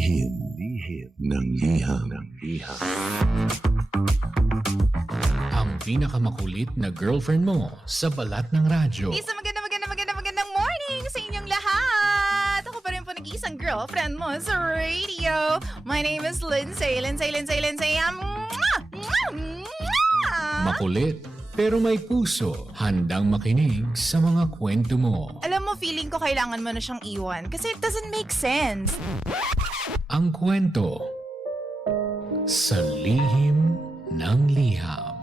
Lihim ng liham. Ang pinakamakulit na girlfriend mo sa balat ng radyo. Isang magandang morning sa inyong lahat! Ako pa rin po nag-iisang girlfriend mo sa radio. My name is Lindsay. Makulit pero may puso, handang makinig sa mga kwento mo. Alam mo, feeling ko kailangan mo na siyang iwan kasi it doesn't make sense. Ang kwento sa lihim ng liham.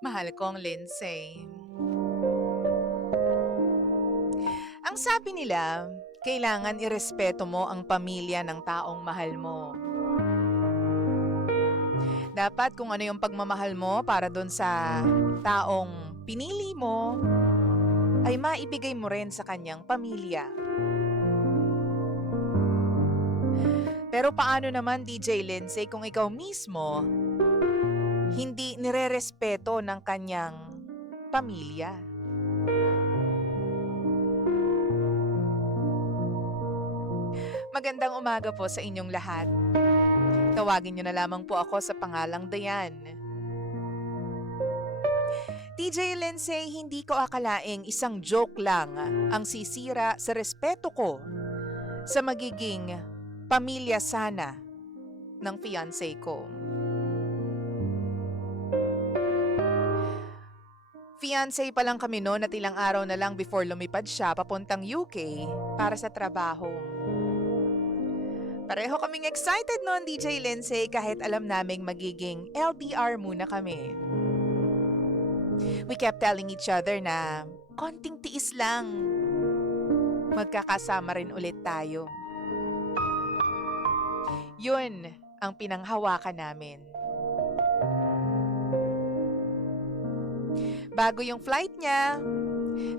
Mahal kong Lindsay. Ang sabi nila, kailangan irespeto mo ang pamilya ng taong mahal mo. Dapat kung ano yung pagmamahal mo para doon sa taong pinili mo, ay maibigay mo rin sa kanyang pamilya. Pero paano naman, DJ Lindsay, kung ikaw mismo hindi nirerespeto ng kanyang pamilya? Magandang umaga po sa inyong lahat. Tawagin niyo na lamang po ako sa pangalang Dayan. DJ Lindsay, hindi ko akalaing isang joke lang ang sisira sa respeto ko sa magiging pamilya sana ng fiancé ko. Fiancé pa lang kami noon at ilang araw na lang before lumipad siya papuntang UK para sa trabaho. Pareho kaming excited noon, DJ Lindsay, kahit alam naming magiging LDR muna kami. We kept telling each other na konting tiis lang. Magkakasama rin ulit tayo. Yun ang pinanghawakan namin. Bago yung flight niya,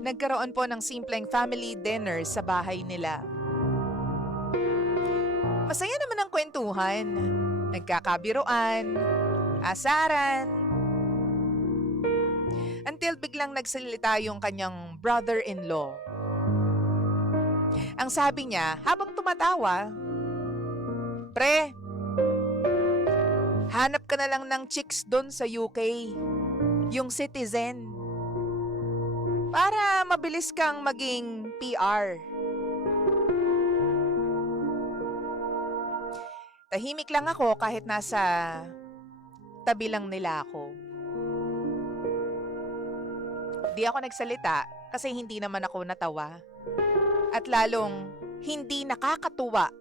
nagkaroon po ng simpleng family dinner sa bahay nila. Masaya naman ang kwentuhan, nagkakabiruan, asaran. Until biglang nagsalita yung kanyang brother-in-law. Ang sabi niya, habang tumatawa, "Pre, hanap ka na lang ng chicks doon sa UK, yung citizen, para mabilis kang maging PR." Tahimik lang ako kahit nasa tabi lang nila ako. Di ako nagsalita kasi hindi naman ako natawa. At lalong hindi nakakatuwa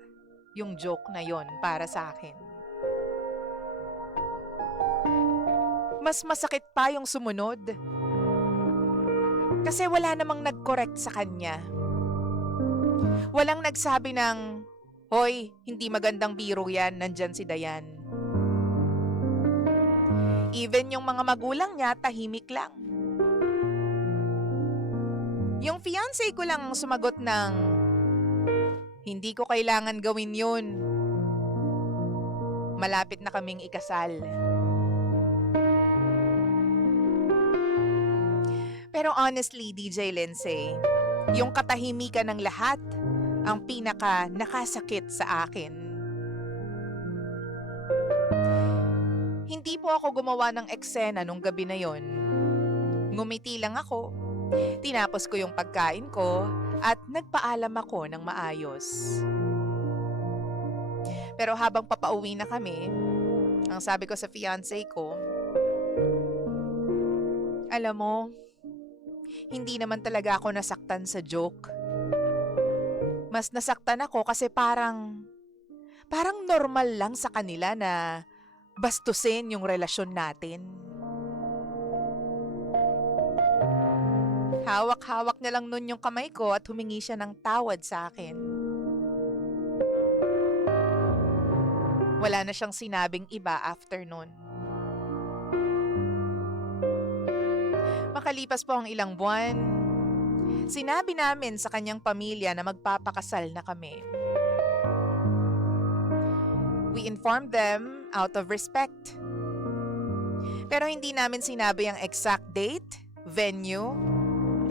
yung joke na yon para sa akin. Mas masakit pa yung sumunod. Kasi wala namang nag-correct sa kanya. Walang nagsabi ng, "Hoy, hindi magandang biro yan, nandyan si Dayan." Even yung mga magulang niya, tahimik lang. Yung fiancé ko lang sumagot ng, "Hindi ko kailangan gawin yun. Malapit na kaming ikasal." Pero honestly, DJ Lindsay, yung katahimikan ng lahat ang pinaka nakasakit sa akin. Hindi po ako gumawa ng eksena nung gabi na yon. Ngumiti lang ako, tinapos ko yung pagkain ko at nagpaalam ako ng maayos. Pero habang papauwi na kami, ang sabi ko sa fiancé ko, "Alam mo, hindi naman talaga ako nasaktan sa joke. Mas nasaktan ako kasi parang normal lang sa kanila na bastusin yung relasyon natin." Hawak-hawak niya lang nun yung kamay ko at humingi siya ng tawad sa akin. Wala na siyang sinabing iba after nun. Makalipas po ang ilang buwan, sinabi namin sa kanyang pamilya na magpapakasal na kami. We informed them out of respect. Pero hindi namin sinabi ang exact date, venue,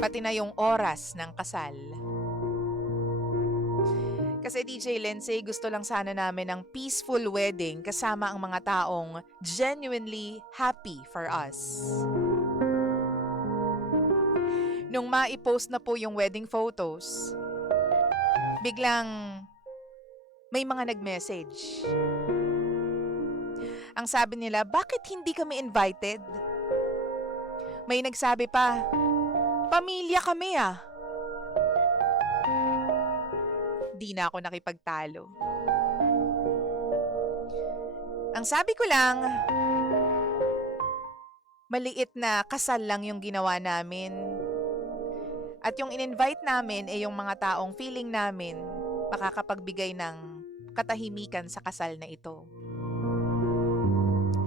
pati na yung oras ng kasal. Kasi DJ Lindsay, gusto lang sana namin ng peaceful wedding kasama ang mga taong genuinely happy for us. Nung ma-post na po yung wedding photos, biglang may mga nag-message. Ang sabi nila, bakit hindi kami invited? May nagsabi pa, pamilya kami ah. Di na ako nakipagtalo. Ang sabi ko lang, maliit na kasal lang yung ginawa namin. At yung in-invite namin ay yung mga taong feeling namin makakapagbigay ng katahimikan sa kasal na ito.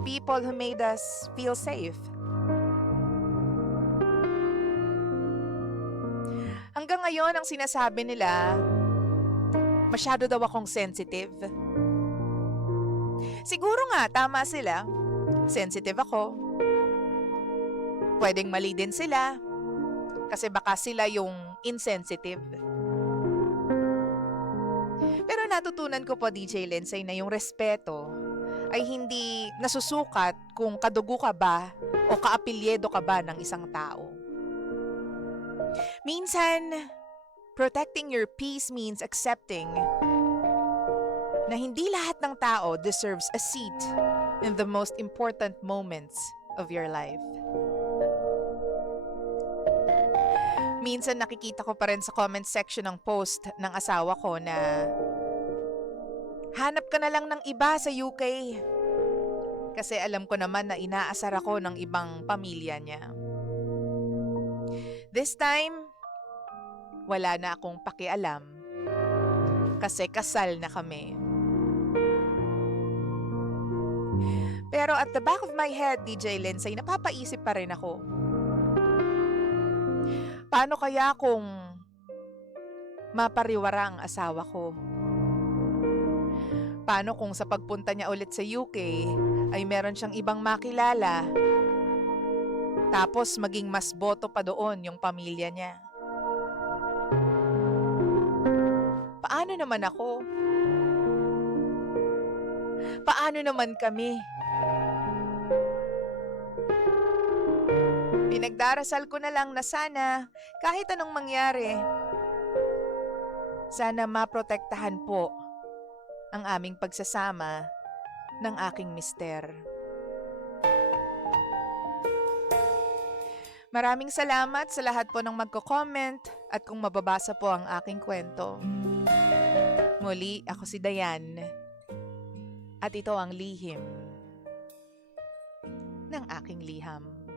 People who made us feel safe. Hanggang ngayon, ang sinasabi nila, masyado daw akong sensitive. Siguro nga, tama sila. Sensitive ako. Pwedeng mali din sila. Kasi baka sila yung insensitive. Pero natutunan ko po, DJ Lindsay, na yung respeto ay hindi nasusukat kung kadugo ka ba o kaapelyedo ka ba ng isang tao. Minsan, protecting your peace means accepting na hindi lahat ng tao deserves a seat in the most important moments of your life. Minsan nakikita ko pa rin sa comment section ng post ng asawa ko na hanap ka na lang ng iba sa UK. Kasi alam ko naman na inaasar ako ng ibang pamilya niya. This time, wala na akong pakialam. Kasi kasal na kami. Pero at the back of my head, DJ Lindsay, napapaisip pa rin ako. Paano kaya kung mapariwara ang asawa ko? Paano kung sa pagpunta niya ulit sa UK ay meron siyang ibang makilala, tapos maging mas boto pa doon yung pamilya niya? Paano naman ako? Paano naman kami? Pinagdarasal ko na lang na sana, kahit anong mangyari, sana maprotektahan po ang aming pagsasama ng aking mister. Maraming salamat sa lahat po ng magko-comment at kung mababasa po ang aking kwento. Muli, ako si Dayan at ito ang lihim ng aking liham.